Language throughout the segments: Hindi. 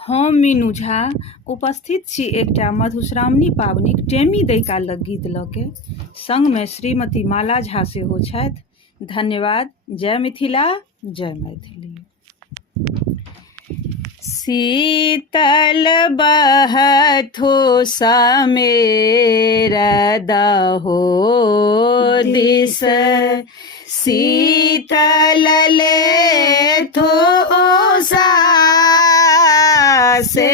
हम मीनू झा उपस्थित छी एकटा मधुश्रावणी पाबनिक टेमी दैका लग गीत लऽ के। संगमे श्रीमती माला झा सेहो छथि। धन्यवाद। जय मिथिला, जय मैथिली। शीतल बहथो समेर दहो दिस, शीतल लेथो से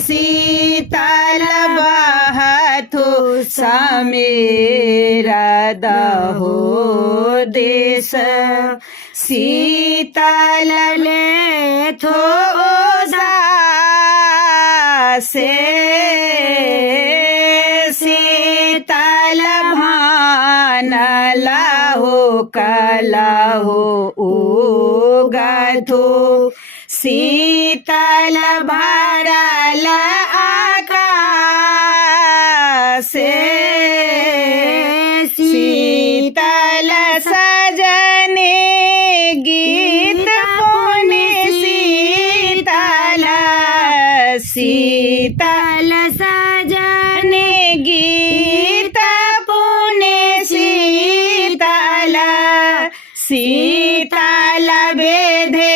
शीतल बहथो समेर दहो देश, शीतल लेथो से शीतल भान लहो कलहो उगथो, शीतल भरल आकाश, शीतल सजने गीत पुनि शीतल, शीतल सजने गीत पुनि शीतल, शीतल बेधे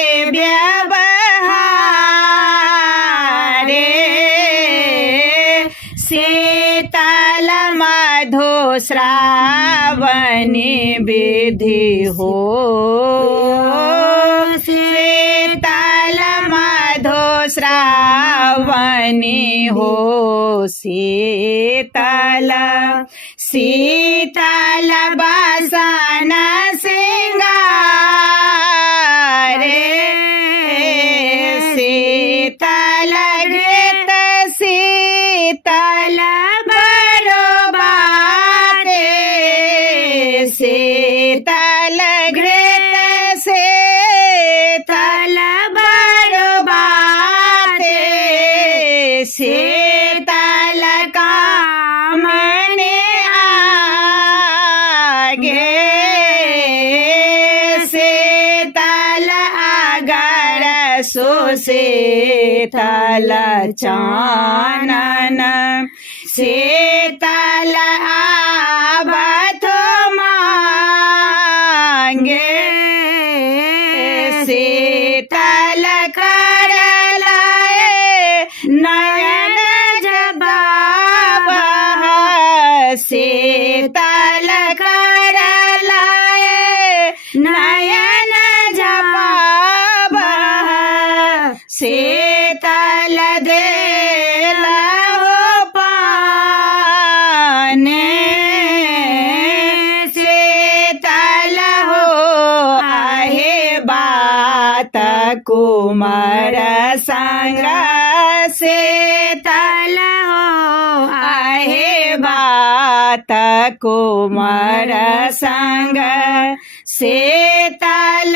शीतल मधु श्रावणी विधि हो, शीतल मधु श्रावणी हो, शीतल शीतल बसन सिंगार, शीतल गीत शीतल बरबाते, शीतल गीत शीतल बरबाते, शीतल कामने आगे, शीतल अगर सो शीतल चानन, शीतल आवथो मांगे, शीतल करलाए नयन जबाब, शीतल करलाए नयन जबाब, शीतल देलहो पाने, शीतल हो आहे बात कुमार संग, शीतल हो आहे बात कुमार संग, शीतल